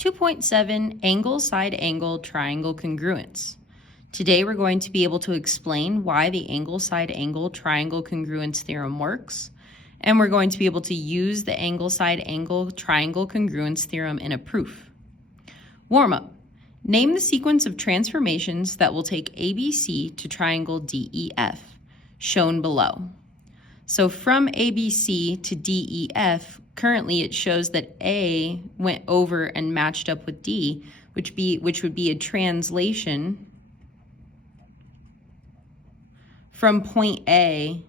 2.7 Angle Side Angle Triangle Congruence. Today we're going to be able to explain why the angle side angle triangle congruence theorem works, and we're going to be able to use the angle side angle triangle congruence theorem in a proof. Warm up. Name the sequence of transformations that will take ABC to triangle DEF, shown below. So from ABC to DEF, currently it shows that A went over and matched up with D, which would be a translation from point A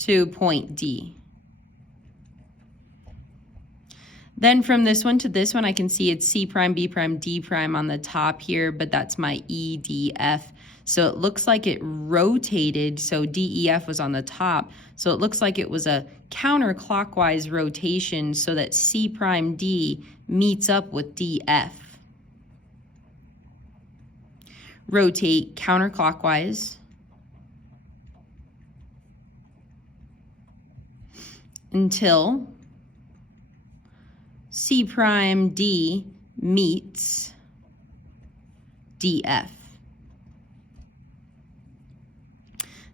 to point D. Then from this one to this one, I can see it's C prime, B prime, D prime on the top here, but that's my EDF. So it looks like it rotated, so DEF was on the top. So it looks like it was a counterclockwise rotation so that C prime D meets up with DF. Rotate counterclockwise until C prime D meets DF.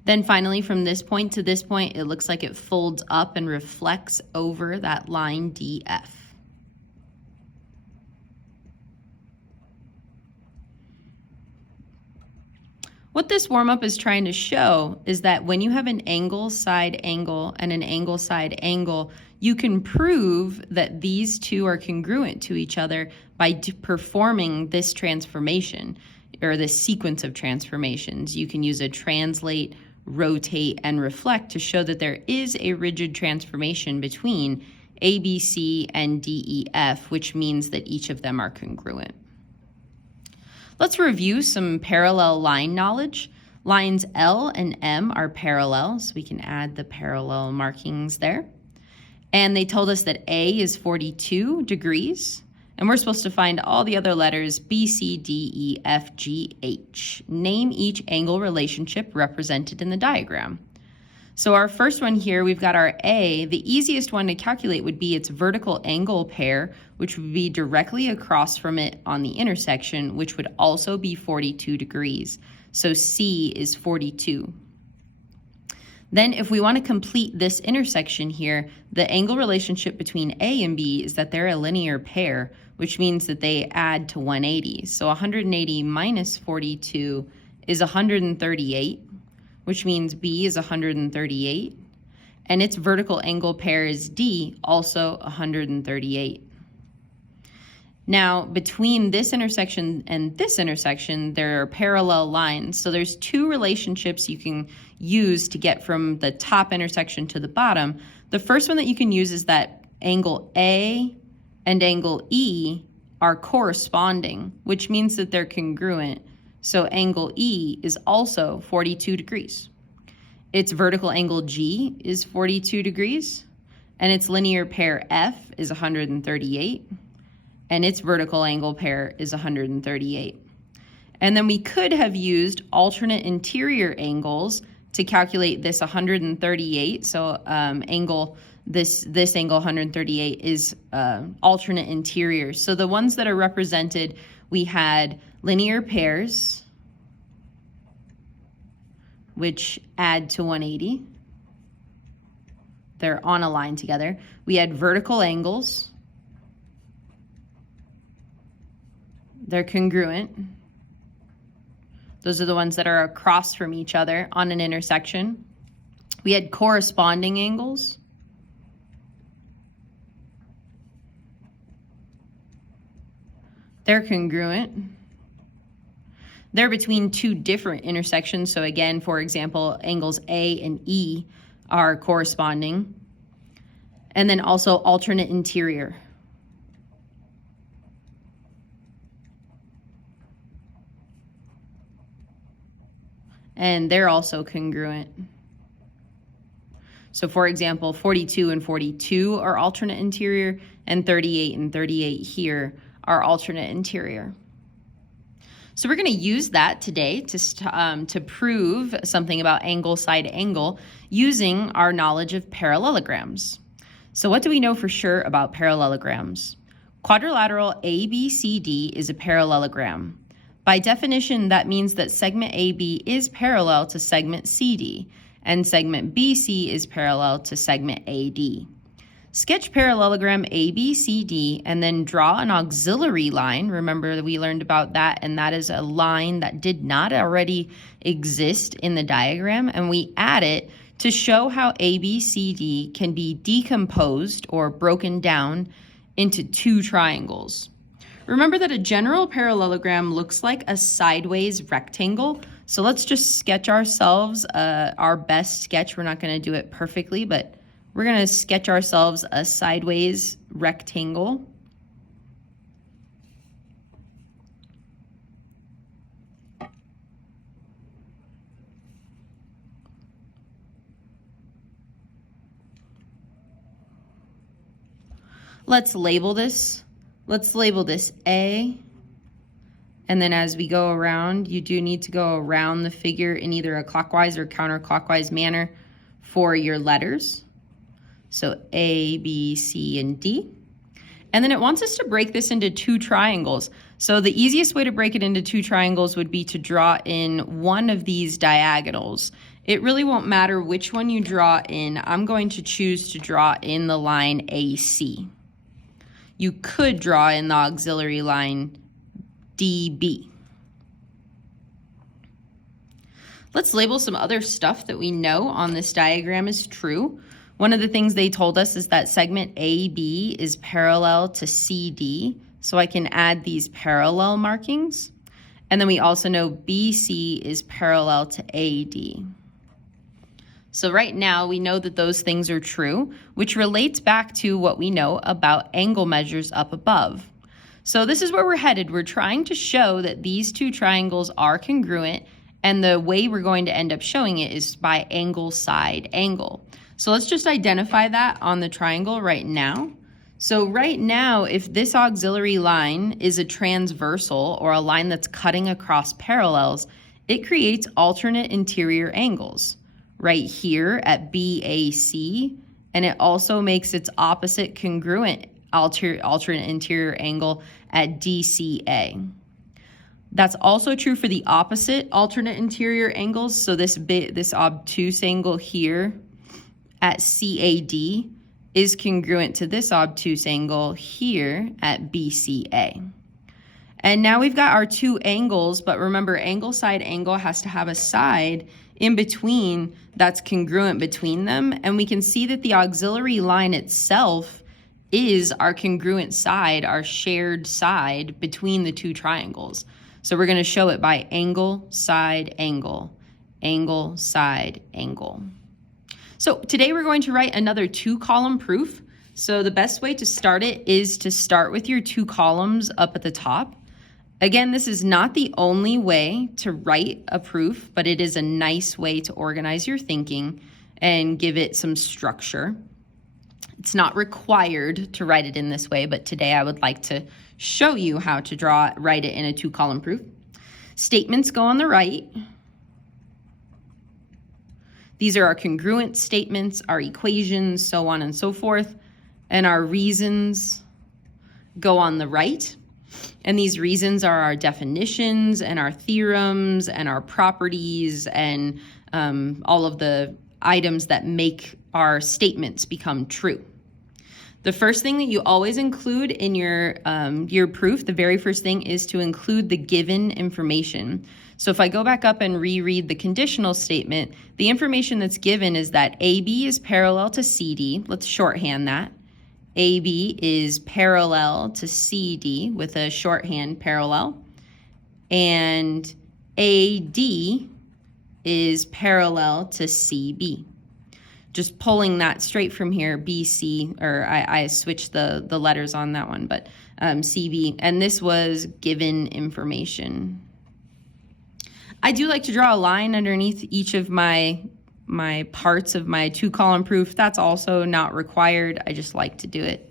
Then finally, from this point to this point, it looks like it folds up and reflects over that line DF. What this warm-up is trying to show is that when you have an angle side angle and an angle side angle, you can prove that these two are congruent to each other by performing this transformation, or this sequence of transformations. You can use a translate, rotate, and reflect to show that there is a rigid transformation between ABC and DEF, which means that each of them are congruent. Let's review some parallel line knowledge. Lines L and M are parallel, so we can add the parallel markings there. And they told us that A is 42 degrees, and we're supposed to find all the other letters B, C, D, E, F, G, H. Name each angle relationship represented in the diagram. So our first one here, we've got our A. The easiest one to calculate would be its vertical angle pair, which would be directly across from it on the intersection, which would also be 42 degrees. So C is 42. Then if we want to complete this intersection here, the angle relationship between A and B is that they're a linear pair, which means that they add to 180. So 180 minus 42 is 138. Which means B is 138, and its vertical angle pair is D, also 138. Now, between this intersection and this intersection, there are parallel lines. So there's two relationships you can use to get from the top intersection to the bottom. The first one that you can use is that angle A and angle E are corresponding, which means that they're congruent. So angle E is also 42 degrees. Its vertical angle G is 42 degrees, and its linear pair F is 138, and its vertical angle pair is 138. And then we could have used alternate interior angles to calculate this 138. So this angle 138 is alternate interior. So the ones that are represented, we had linear pairs, which add to 180. They're on a line together. We had vertical angles. They're congruent. Those are the ones that are across from each other on an intersection. We had corresponding angles. They're congruent. They're between two different intersections. So again, for example, angles A and E are corresponding. And then also alternate interior. And they're also congruent. So for example, 42 and 42 are alternate interior, and 38 and 38 here are alternate interior. So we're going to use that today to prove something about angle side angle using our knowledge of parallelograms. So what do we know for sure about parallelograms? Quadrilateral ABCD is a parallelogram. By definition, that means that segment AB is parallel to segment CD, and segment BC is parallel to segment AD. Sketch parallelogram ABCD and then draw an auxiliary line. Remember that we learned about that, and that is a line that did not already exist in the diagram, and we add it to show how ABCD can be decomposed or broken down into two triangles. Remember that a general parallelogram looks like a sideways rectangle. So let's just sketch ourselves our best sketch. We're not going to do it perfectly, but we're going to sketch ourselves a sideways rectangle. Let's label this. Let's label this A. And then as we go around, you do need to go around the figure in either a clockwise or counterclockwise manner for your letters. So A, B, C, and D. And then it wants us to break this into two triangles. So the easiest way to break it into two triangles would be to draw in one of these diagonals. It really won't matter which one you draw in. I'm going to choose to draw in the line AC. You could draw in the auxiliary line DB. Let's label some other stuff that we know on this diagram is true. One of the things they told us is that segment AB is parallel to CD, so I can add these parallel markings. And then we also know BC is parallel to AD. So right now we know that those things are true, which relates back to what we know about angle measures up above. So this is where we're headed. We're trying to show that these two triangles are congruent, and the way we're going to end up showing it is by angle side angle. So let's just identify that on the triangle right now. So right now, if this auxiliary line is a transversal or a line that's cutting across parallels, it creates alternate interior angles right here at BAC, and it also makes its opposite congruent alternate interior angle at DCA. That's also true for the opposite alternate interior angles. So this obtuse angle here at CAD is congruent to this obtuse angle here at BCA. And now we've got our two angles, but remember, angle side angle has to have a side in between that's congruent between them. And we can see that the auxiliary line itself is our congruent side, our shared side between the two triangles. So we're going to show it by angle, side, angle, angle, side, angle. So today we're going to write another two-column proof. So the best way to start it is to start with your two columns up at the top. Again, this is not the only way to write a proof, but it is a nice way to organize your thinking and give it some structure. It's not required to write it in this way, but today I would like to show you how to write it in a two-column proof. Statements go on the right. These are our congruent statements, our equations, so on and so forth, and our reasons go on the right. And these reasons are our definitions and our theorems and our properties and all of the items that make our statements become true. The first thing that you always include in your proof, the very first thing is to include the given information. So if I go back up and reread the conditional statement, the information that's given is that AB is parallel to CD. Let's shorthand that. AB is parallel to CD with a shorthand parallel. And AD is parallel to CB. Just pulling that straight from here, BC, or I switched the letters on that one, but CB, and this was given information. I do like to draw a line underneath each of my parts of my two-column proof. That's also not required. I just like to do it.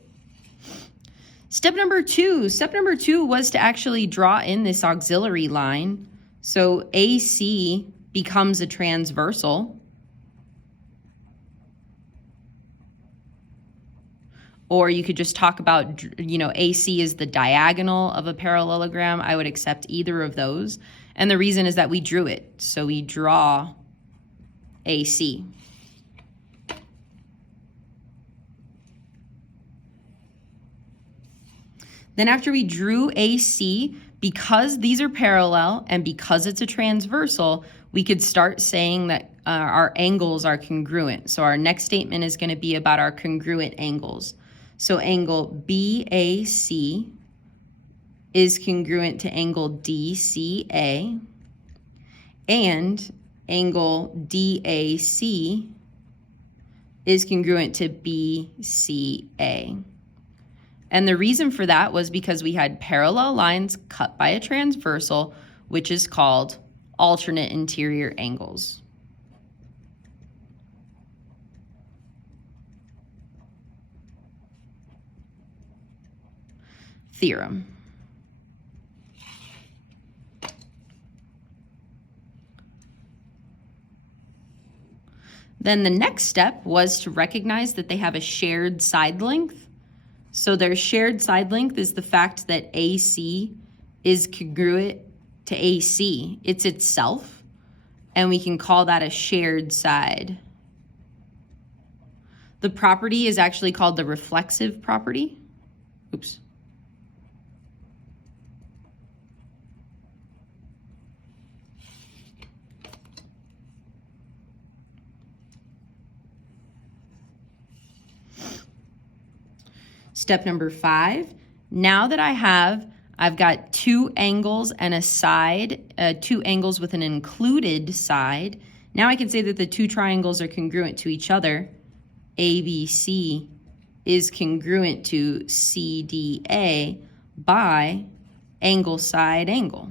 Step number two was to actually draw in this auxiliary line. So AC becomes a transversal. or you could just talk about, AC is the diagonal of a parallelogram. I would accept either of those. And the reason is that we drew it. So we draw AC. Then after we drew AC, because these are parallel and because it's a transversal, we could start saying that our angles are congruent. So our next statement is going to be about our congruent angles. So angle BAC is congruent to angle DCA, and angle DAC is congruent to BCA. And the reason for that was because we had parallel lines cut by a transversal, which is called alternate interior angles. Theorem. Then the next step was to recognize that they have a shared side length. So their shared side length is the fact that AC is congruent to AC. It's itself, and we can call that a shared side. The property is actually called the reflexive property. Oops. Step number 5, now that I've got two angles and a side, two angles with an included side. Now I can say that the two triangles are congruent to each other. ABC is congruent to CDA by angle side angle.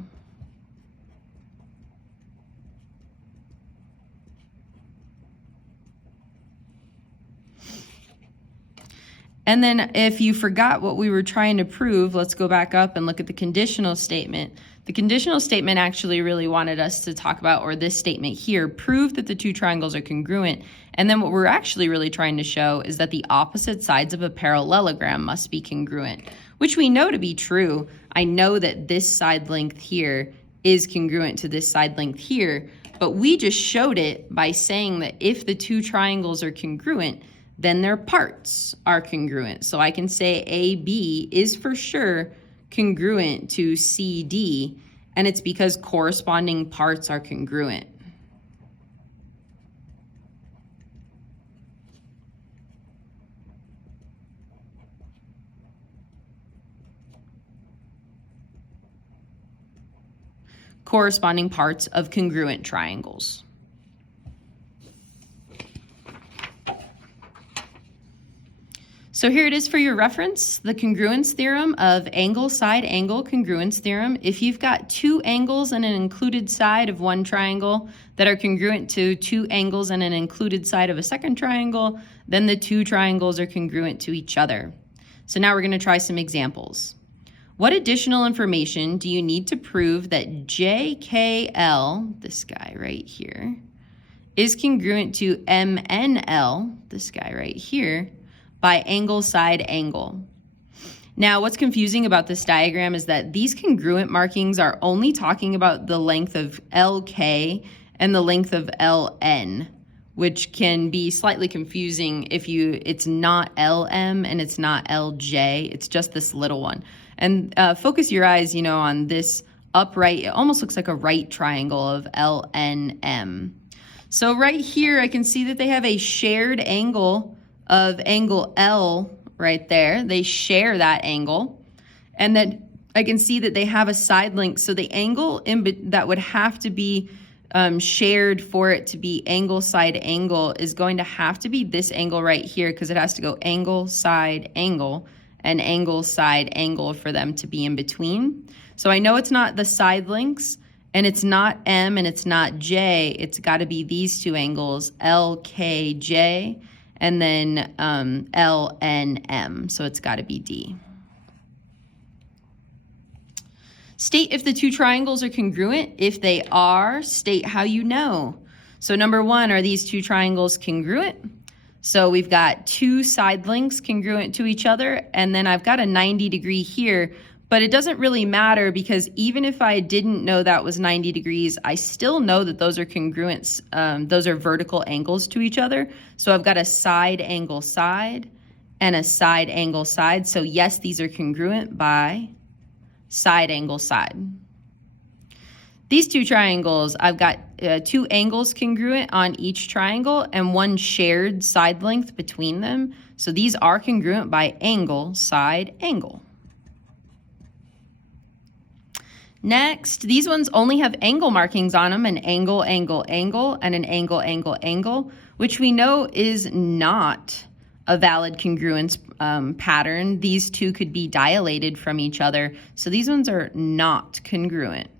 And then if you forgot what we were trying to prove, let's go back up and look at the conditional statement. The conditional statement actually really wanted us to talk about, or this statement here, prove that the two triangles are congruent. And then what we're actually really trying to show is that the opposite sides of a parallelogram must be congruent, which we know to be true. I know that this side length here is congruent to this side length here, but we just showed it by saying that if the two triangles are congruent, then their parts are congruent. So I can say AB is for sure congruent to CD, and it's because corresponding parts are congruent. Corresponding parts of congruent triangles. So here it is for your reference, the congruence theorem of angle side angle congruence theorem. If you've got two angles and an included side of one triangle that are congruent to two angles and an included side of a second triangle, then the two triangles are congruent to each other. So now we're going to try some examples. What additional information do you need to prove that JKL, this guy right here, is congruent to MNL, this guy right here, by angle side angle? Now, what's confusing about this diagram is that these congruent markings are only talking about the length of LK and the length of LN, which can be slightly confusing if it's not LM and it's not LJ, it's just this little one. And focus your eyes, on this upright, it almost looks like a right triangle of LNM. So right here, I can see that they have a shared angle of angle L right there. They share that angle. And then I can see that they have a side length. So the angle that would have to be shared for it to be angle side angle is going to have to be this angle right here, because it has to go angle side angle and angle side angle for them to be in between. So I know it's not the side lengths, and it's not M and it's not J. It's got to be these two angles, LKJ, and then LNM, so it's got to be D. State if the two triangles are congruent. If they are, state how you know. So number 1, are these two triangles congruent? So we've got two side lengths congruent to each other, and then I've got a 90 degree here, but it doesn't really matter because even if I didn't know that was 90 degrees, I still know that those are congruent, those are vertical angles to each other. So I've got a side angle side and a side angle side. So yes, these are congruent by side angle side. These two triangles, I've got two angles congruent on each triangle and one shared side length between them. So these are congruent by angle, side, angle. Next, these ones only have angle markings on them, an angle, angle, angle, and an angle, angle, angle, which we know is not a valid congruence pattern. These two could be dilated from each other. So these ones are not congruent.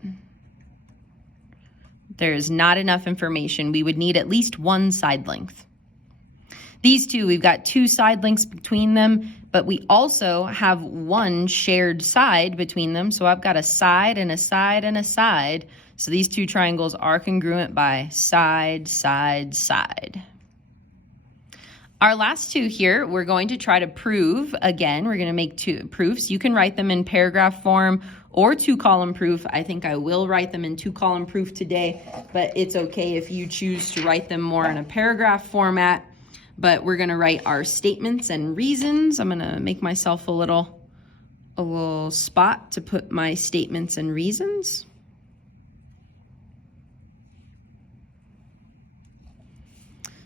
There is not enough information. We would need at least one side length. These two, we've got two side lengths between them, but we also have one shared side between them. So I've got a side and a side and a side. So these two triangles are congruent by side, side, side. Our last two here, we're going to try to prove. Again, we're going to make two proofs. You can write them in paragraph form or two-column proof. I think I will write them in two-column proof today, but it's okay if you choose to write them more in a paragraph format. But we're going to write our statements and reasons. I'm going to make myself a little spot to put my statements and reasons.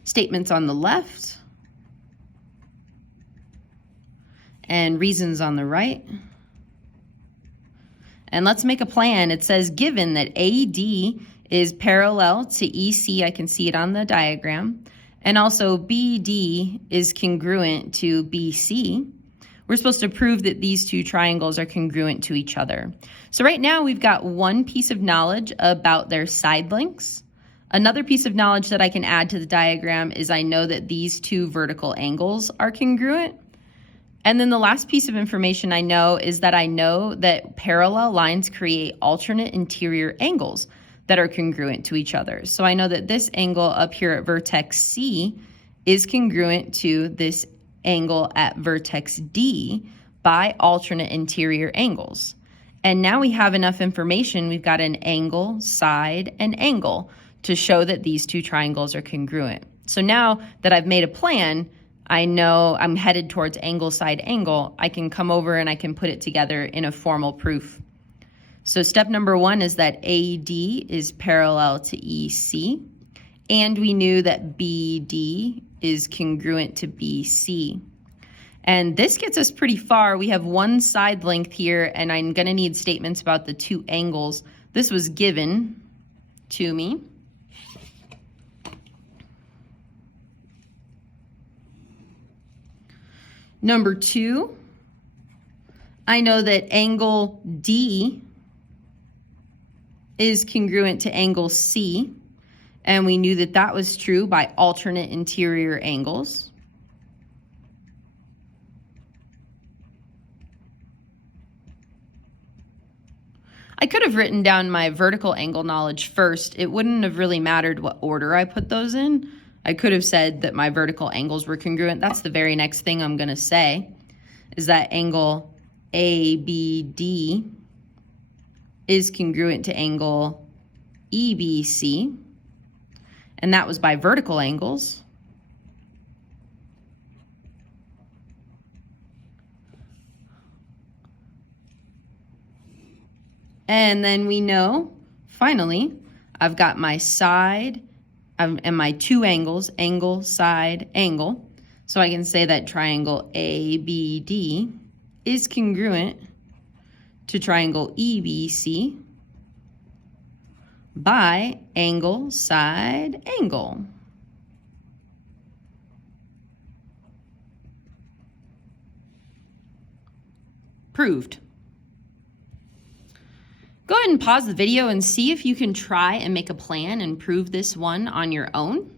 Statements on the left and reasons on the right. And let's make a plan. It says given that AD is parallel to EC, I can see it on the diagram, and also BD is congruent to BC, we're supposed to prove that these two triangles are congruent to each other. So right now we've got one piece of knowledge about their side lengths. Another piece of knowledge that I can add to the diagram is I know that these two vertical angles are congruent. And then the last piece of information I know is that I know that parallel lines create alternate interior angles that are congruent to each other. So I know that this angle up here at vertex C is congruent to this angle at vertex D by alternate interior angles. And now we have enough information. We've got an angle, side, and angle to show that these two triangles are congruent. So now that I've made a plan, I know I'm headed towards angle, side, angle. I can come over and I can put it together in a formal proof. So step number one is that AD is parallel to EC, and we knew that BD is congruent to BC. And this gets us pretty far. We have one side length here, and I'm going to need statements about the two angles. This was given to me. Number two, I know that angle D is congruent to angle C, and we knew that that was true by alternate interior angles. I could have written down my vertical angle knowledge first. It wouldn't have really mattered what order I put those in. I could have said that my vertical angles were congruent. That's the very next thing I'm going to say, is that angle ABD is congruent to angle EBC, and that was by vertical angles. And then we know, finally, I've got my side and my two angles, angle, side, angle. So I can say that triangle ABD is congruent to triangle EBC by angle, side, angle. Proved. Go ahead and pause the video and see if you can try and make a plan and prove this one on your own.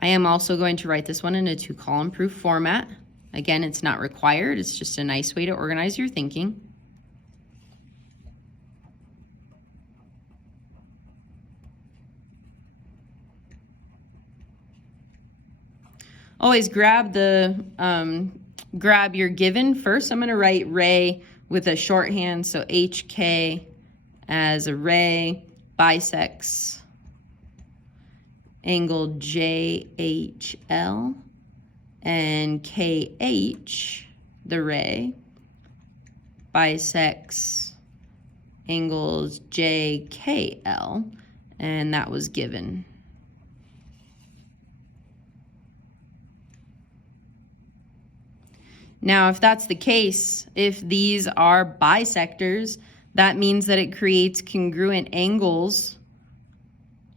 I am also going to write this one in a two-column proof format. Again, it's not required. It's just a nice way to organize your thinking. always grab grab your given first. I'm going to write ray with a shorthand, so HK as a ray bisects angle JHL, and KH, the ray, bisects angles JKL, and that was given. Now, if that's the case, if these are bisectors, that means that it creates congruent angles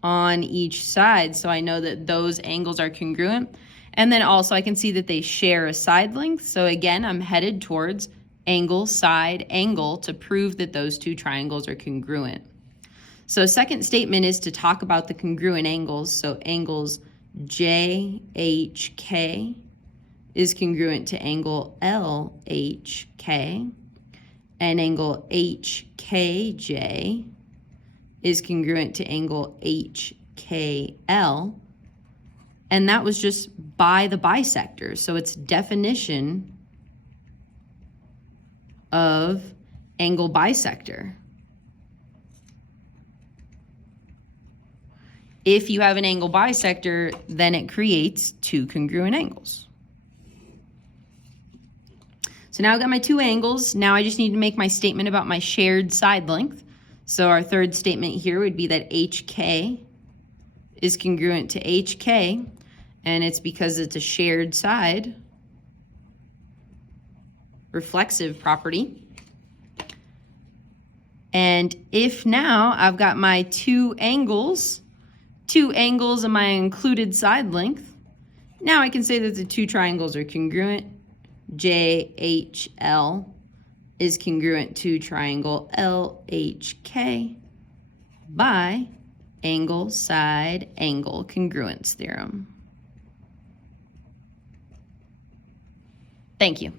on each side. So I know that those angles are congruent. And then also I can see that they share a side length. So again, I'm headed towards angle, side, angle to prove that those two triangles are congruent. So second statement is to talk about the congruent angles. So angles JHK is congruent to angle LHK, and angle HKJ is congruent to angle HKL, and that was just by the bisector. So it's definition of angle bisector. If you have an angle bisector, then it creates two congruent angles. So now I've got my two angles. Now I just need to make my statement about my shared side length. So our third statement here would be that HK is congruent to HK, and it's because it's a shared side, reflexive property. And if now I've got my two angles of my included side length, now I can say that the two triangles are congruent. JHL is congruent to triangle LHK by angle side angle congruence theorem. Thank you.